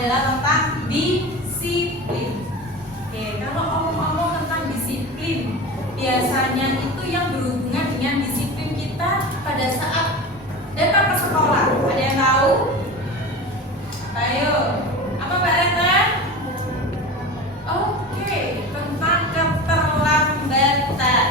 adalah tentang disiplin. Oke, kalau ngomong-ngomong tentang disiplin, biasanya itu yang berhubungan dengan disiplin kita pada saat datang ke sekolah. Ada yang tahu? Ayo, apa Mbak Reta? Oke, tentang keterlambatan.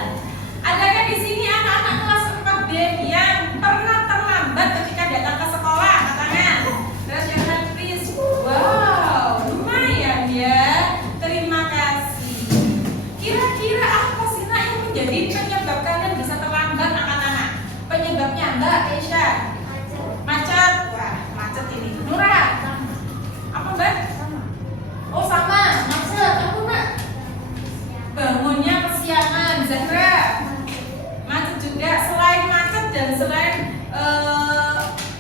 Adakah di sini anak-anak kelas 4D yang pernah terlambat ketika datang ke sekolah? Angkat tangan. Raise your hand, please. Wow, lumayan ya. Terima kasih. Kira-kira apa sih Nak yang menjadi penyebab kalian bisa terlambat, anak-anak? Penyebabnya Mbak Esha? Macet. Wah, macet ini. Nura? Apa Mbak? Oh sama, macet. Apa Mbak? Bangunnya kesiangan. Zahra? Macet juga. Selain macet dan selain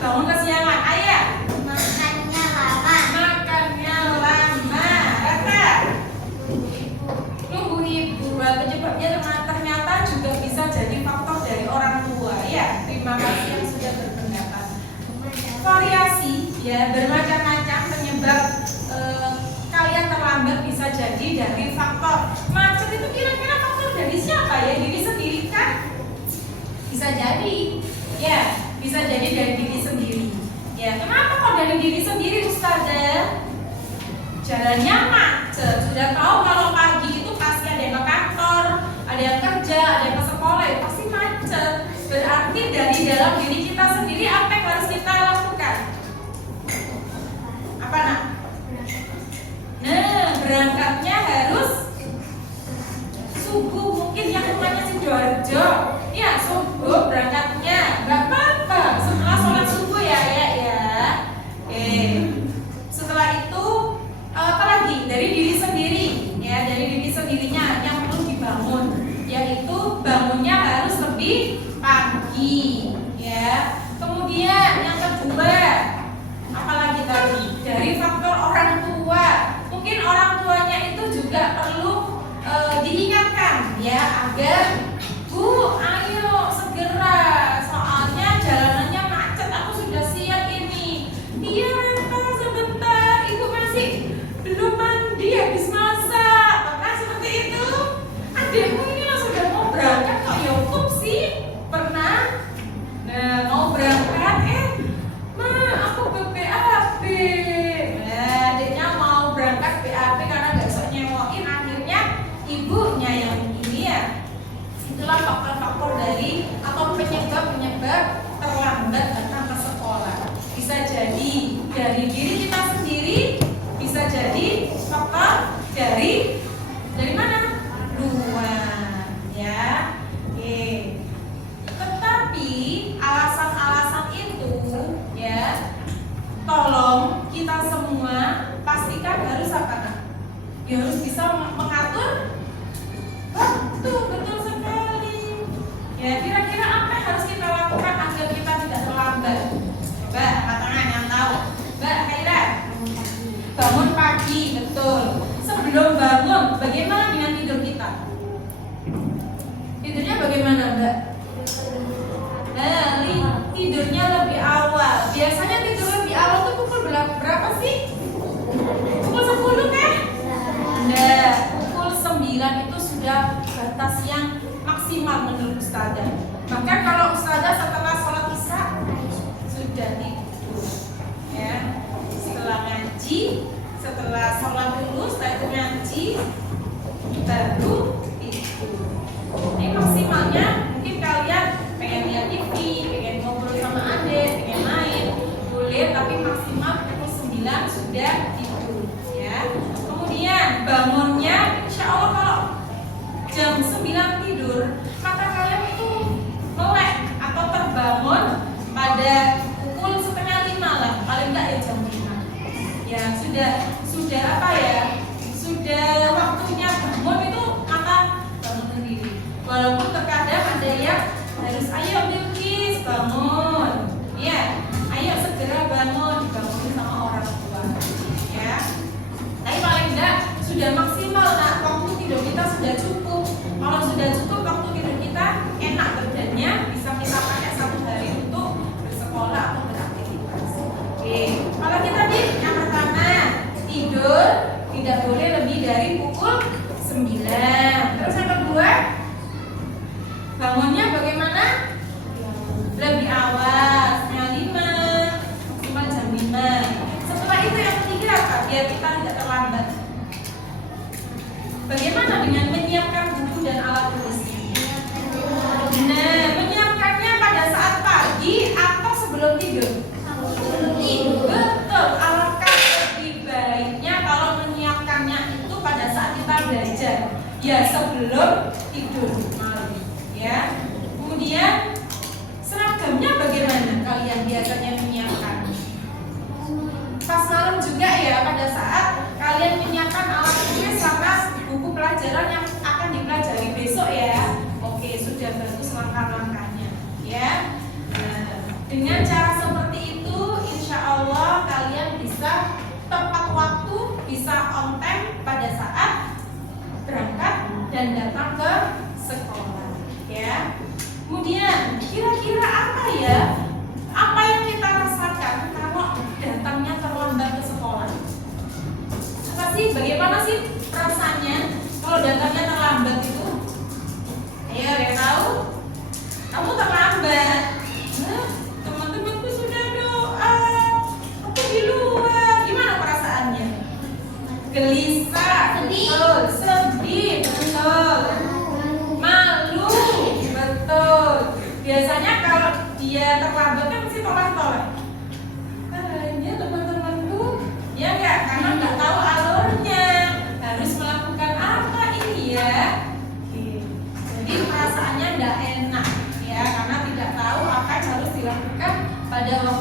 bangun kesiangan, Ayah? Makannya lama. Makannya lama. Raka? Nunggu ibu. Penyebabnya ternyata juga bisa jadi faktor dari orang tua. Ya, terima kasih yang sudah berpendapat. Variasi ya, bermacam-macam penyebab kalian terlambat bisa jadi dari faktor macet. Itu kira-kira faktor dari siapa ya? Diri sendiri kan? Bisa jadi ya, bisa jadi dari diri sendiri ya. Kenapa kok dari diri sendiri, Ustazah? Jalannya macet. Sudah tahu kalau pagi itu pasti ada yang ke kantor, ada yang kerja, ada yang ke sekolah, ya pasti macet. Berarti dari dalam diri kita sendiri apa yang harus kita lakukan? Apa Nak? Nah, berangkatnya harus subuh. Mungkin yang rumahnya Sidoarjo, ya subuh berangkatnya. Gak apa-apa, setelah sholat subuh ya. Setelah itu apa lagi? Dari diri sendiri ya, dari diri sendirinya yang perlu dibangun, yaitu bangunnya harus lebih pagi ya. Kemudian yang kedua, apalagi tadi? Dari faktor orang tua. Mungkin orang tuanya itu juga perlu diingatkan ya, agar Bu, ayo segera, soalnya jalanannya macet, aku sudah siap ini. Iya Raka, sebentar, ibu masih belum mandi habis masak. Pernah seperti itu? Adikmu ini sudah mau berangkat kok YouTube sih? Pernah? Nah, mau berangkat Ma, aku ke BAB. Nah, adiknya mau berangkat BAB karena besok nyewokin, akhirnya ibunya yang ini ya. Itulah faktor-faktor dari atau penyebab-penyebab terlambat datang ke sekolah. Bisa jadi dari diri kita sendiri, bisa jadi faktor dari mana? Luar ya. Oke. Tetapi alasan-alasan itu ya, tolong kita semua pastikan harus apa Nak? Ya harus bisa mengatur waktu, betul sekali. Ya, kira-kira apa yang harus kita lakukan agar kita tidak terlambat? Coba angkat tangan yang tahu. Mbak Kaira? Bangun pagi, betul. Sebelum bangun, bagaimana dengan tidur kita? Tidurnya bagaimana Mbak? Tidurnya lebih awal. Biasanya tidur lebih awal itu pukul berapa sih? Pukul 10 kan? Nah, pukul 9 itu sudah batas yang maksimal menurut Ustazah. Maka kalau Ustazah setelah sholat isya sudah tidur ya. Setelah ngaji, setelah sholat dulu, setelah itu ngaji, baru tidur. Ini maksimalnya mungkin kalian pengen lihat TV, pengen ngobrol sama adik, pengen main, boleh, tapi maksimal pukul 9 sudah tidur ya. Kemudian bangunnya insya Allah kalau jam 9 tidur, maka kalian itu melek atau terbangun pada pukul setengah 5 lah, paling enggak ya jam 5 ya. Sudah apa ya, sudah waktunya bangun itu maka bangun sendiri. Walaupun terkadang ada yang harus ayo Bilkis bangun ya, ayo segera bangun, dibangunin sama orang tua ya. Tapi paling enggak sudah maksimal Nak, waktu tidur kita sudah cukup. Kalau sudah cukup waktu tidur kita enak badannya, bisa kita pakai 1 hari untuk bersekolah atau beraktivitas. Oke, kalau kita yang pertama kalian menyiapkan alat tulis sama buku pelajaran yang akan dipelajari besok ya. Oke, sudah bagus langkah-langkahnya ya. Nah, dengan cara seperti itu insya Allah kalian bisa tepat waktu, bisa on time pada saat berangkat dan datang ke sekolah ya. Kemudian kira-kira apa ya? Apa yang kita rasakan kalau datangnya terlambat ke sekolah? Apa sih? Bagaimana sih rasanya kalau datangnya terlambat itu? Ayo, ada yang tahu? Kamu terlambat. Hah? Teman-temanku sudah doa. Aku di luar. Gimana perasaannya? Gelisah. Sedih. Betul. Sedih. Betul. Malu. Betul. Biasanya kalau dia terlambat kan mesti tolak-tolak. Hanya teman-temanku, ya enggak, karena nggak tahu alurnya, harus melakukan apa ini ya. Oke. Jadi perasaannya nggak enak ya, karena tidak tahu apa yang harus dilakukan pada waktu